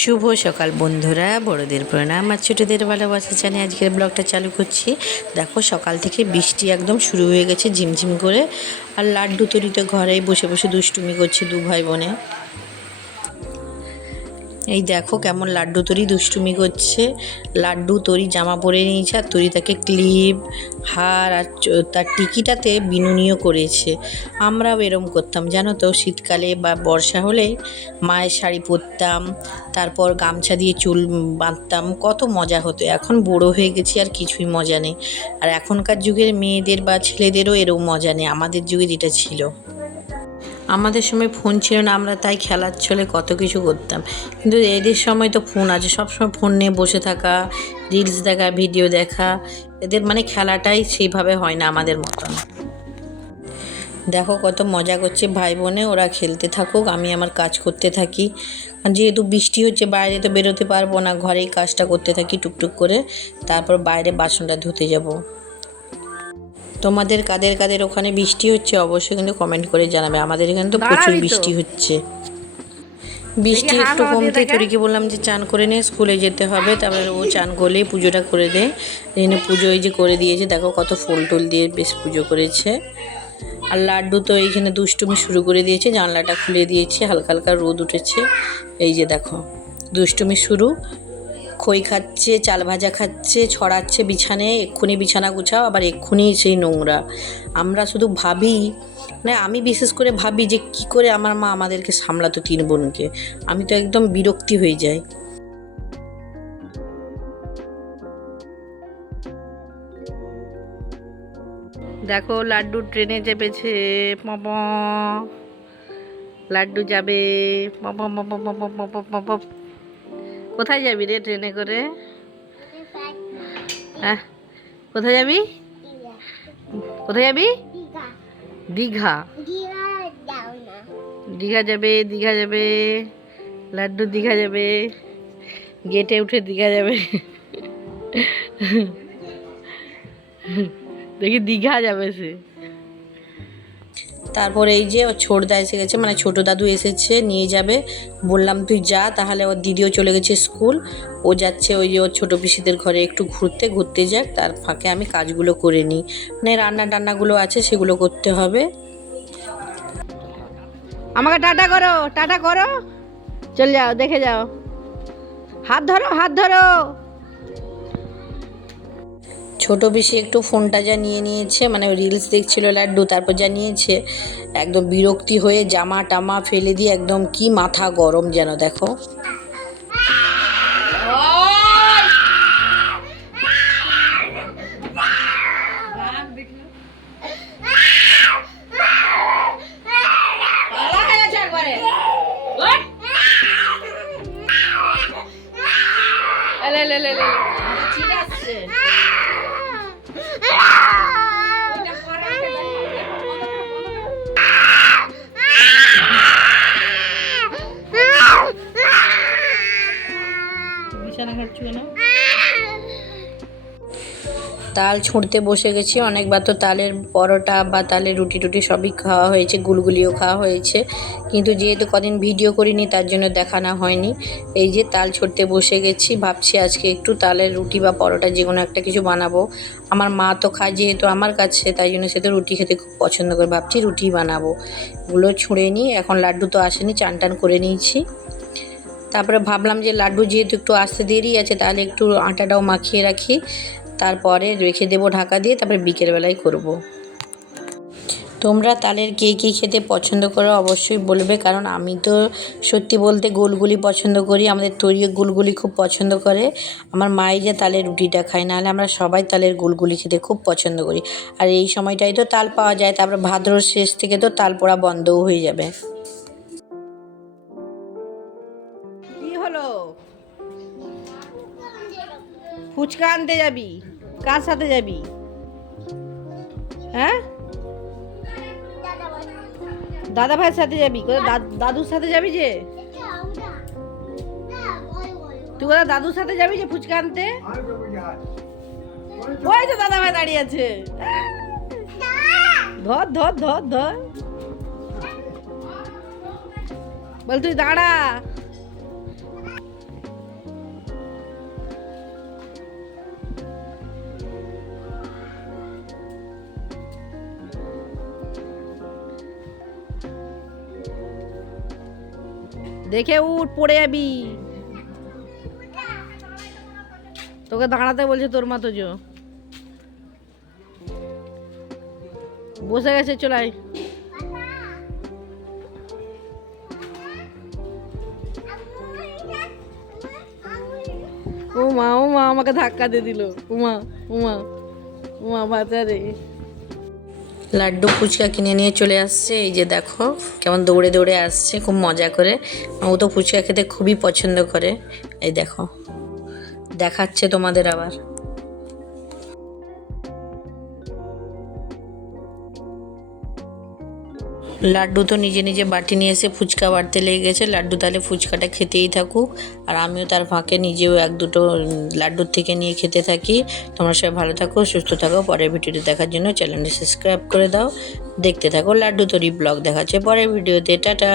শুভ সকাল বন্ধুরা, বড়দের প্রণাম আর ছোটোদের ভালোবাসা জানিয়ে আজকের ব্লগটা চালু করছি। দেখো সকাল থেকে বৃষ্টি একদম শুরু হয়ে গেছে ঝিমঝিম করে। আর লাড্ডু তৈরি তো ঘরেই বসে বসে দুষ্টুমি করছে দু ভাই বোনে। এই দেখো কেমন লাড্ডু তরি দুষ্টুমি করছে। লাড্ডু তরি জামা পরে নিয়েছে আর তরি তাকে ক্লিপ হার আর তার টিকিটাতে বিনুনিও করেছে। আমরাও এরম করতাম জানো তো, শীতকালে বা বর্ষা হলে মায়ের শাড়ি পরতাম, তারপর গামছা দিয়ে চুল বাঁধতাম, কত মজা হতো। এখন বড়ো হয়ে গেছি আর কিছুই মজা নেই। আর এখনকার যুগের মেয়েদের বা ছেলেদেরও এরকম মজা নেই আমাদের যুগে যেটা ছিল। আমাদের সময় ফোন ছিল না, আমরা তাই খেলার ছলে কত কিছু করতাম। কিন্তু এদের সময় তো ফোন আছে, সবসময় ফোন নিয়ে বসে থাকা, রিলস দেখা, ভিডিও দেখা। এদের মানে খেলাটাই সেইভাবে হয় না আমাদের মতন। দেখো কত মজা করছে ভাই বোনে, ওরা খেলতে থাকুক, আমি আমার কাজ করতে থাকি। যেহেতু বৃষ্টি হচ্ছে বাইরে তো বেরোতে পারবো না, ঘরেই কাজটা করতে থাকি টুকটুক করে। তারপর বাইরে বাসনটা ধুতে যাব। তোমাদের কাদের কাদের ওখানে বৃষ্টি হচ্ছে অবশ্যই কিন্তু কমেন্ট করে জানাবে। আমাদের এখানে তো প্রচুর বৃষ্টি হচ্ছে। বৃষ্টি একটু কমতে তরিকে বললাম যে চান করে নে, স্কুলে যেতে হবে। তারপরে ও চান করলে পুজোটা করে দেয়। এখানে পুজো এই যে করে দিয়েছে, দেখো কত ফুল টুল দিয়ে বেশ পুজো করেছে। আর লাড্ডু তো এইখানে দুষ্টুমি শুরু করে দিয়েছে, জানলাটা খুলে দিয়েছে, হালকা হালকা রোদ উঠেছে। এই যে দেখো দুষ্টুমি শুরু, খই খাচ্ছে, চাল ভাজা খাচ্ছে, ছড়াচ্ছে বিছানে, এক্ষুনি বিছানা গুছাও, আবার এক্ষুনি সেই নোংরা। আমরা শুধু ভাবি, মানে আমি বিশেষ করে ভাবি যে কি করে আমার মা আমাদেরকে সামলাতো তিন বোনকে। আমি তো একদম বিরক্তি হয়ে যাই। দেখো লাড্ডু ট্রেনে চেপেছে, লাড্ডু যাবে। কোথায় যাবি রে ট্রেনে করে? হ্যাঁ, কোথায় যাবি? কোথায় যাবি? দীঘা। দীঘা যাবে, দীঘা যাবে, লাড্ডু দীঘা যাবে, গেটে উঠে দীঘা যাবে। দেখি দীঘা যাবে সে। তারপরে এই যে ওর ছোটদা এসে গেছে, মানে ছোটো দাদু এসেছে, নিয়ে যাবে। বললাম তুই যা, তাহলে ওর দিদিও চলে গেছে স্কুল। ও যাচ্ছে ওই যে ওর ছোটো পিসিদের ঘরে একটু ঘুরতে যাক, তার ফাঁকে আমি কাজগুলো করে নিই। মানে রান্না টান্নাগুলো আছে সেগুলো করতে হবে। আমাকে টাটা করো, টাটা করো, চল যাও, দেখে যাও, হাত ধরো, হাত ধরো। ছোটো বেশি একটু ফোনটা যা নিয়ে নিয়েছে, মানে রিলস দেখছিল লাড্ডু, তারপর যা নিয়েছে একদম বিরক্তি হয়ে জামা টামা ফেলে দিয়ে একদম কি মাথা গরম যেন। দেখো তাল ছুঁড়তে বসে গেছি। অনেকবার তো তালের পরোটা বা তালের রুটি টুটি সবই খাওয়া হয়েছে, গুলগুলিও খাওয়া হয়েছে, কিন্তু যেহেতু কদিন ভিডিও করিনি তার জন্য দেখানো হয়নি। এই যে তাল ছুঁড়তে বসে গেছি, ভাবছি আজকে একটু তালের রুটি বা পরোটা যে কোনো একটা কিছু বানাবো। আমার মা তো খায় যেহেতু আমার কাছে, তাই জন্য সে তো রুটি খেতে খুব পছন্দ করে, ভাবছি রুটি বানাবো। এগুলো ছুঁড়ে নিই, এখন লাড্ডু তো আসেনি, চান টান করে নিয়েছি। তারপরে ভাবলাম যে লাড্ডু যেহেতু একটু আসতে দেরি আছে, তাহলে একটু আটাটাও মাখিয়ে রাখি, তারপরে রেখে দেবো ঢাকা দিয়ে, তারপরে বিকেলবেলায় করব। তোমরা তালের কে কী খেতে পছন্দ করো অবশ্যই বলবে, কারণ আমি তো সত্যি বলতে গোলগুলি পছন্দ করি। আমাদের তৈরিও গোলগুলি খুব পছন্দ করে। আমার মাই যে তালের রুটিটা খায়, নাহলে আমরা সবাই তালের গোলগুলি খেতে খুব পছন্দ করি। আর এই সময়টাই তো তাল পাওয়া যায়, তারপর ভাদ্রর শেষ থেকে তো তাল পোড়া বন্ধও হয়ে যাবে। কি হলো? ফুচকা আনতে যাবি? কার সাথে যাবি? হ্যাঁ, দাদা ভাইয়ের সাথে যাবি? দাদুর সাথে যাবি যে? তুই কোথায় দাদুর সাথে যাবি যে ফুচকা আনতে? ওই তো দাদা ভাই দাঁড়িয়ে আছে, ধর ধর ধর ধর, বল তুই দাঁড়া। দেখে উঠ, পড়ে যাবি। তোকে দাঁড়াতে বলছে তোর মা, তোজো বসে গেছে, চলাই। ও মা আমাকে ধাক্কা দিয়ে দিল। উমা উমা উমা, বাঁচা রে। লাড্ডু ফুচকা কিনে নিয়ে চলে আসছে। এই যে দেখো কেমন দৌড়ে দৌড়ে আসছে, খুব মজা করে। ও তো ফুচকা খেতে খুবই পছন্দ করে। এই দেখো দেখাচ্ছে তোমাদের আবার। লাড্ডু তো নিজে নিজে বাটি নিয়ে এসে ফুচকা বাড়তে লেগে গেছে। লাড্ডু তাহলে ফুচকাটা খেতেই থাকুক, আর আমিও তার ফাঁকে নিজেও এক দুটো লাড্ডুর থেকে নিয়ে খেতে থাকি। তোমরা সবাই ভালো থাকো, সুস্থ থাকো। পরের ভিডিওটি দেখার জন্য চ্যানেলটি সাবস্ক্রাইব করে দাও। দেখতে থাকো লাড্ডু তৈরি ব্লগ। দেখাচ্ছে পরের ভিডিওতে। টাটা।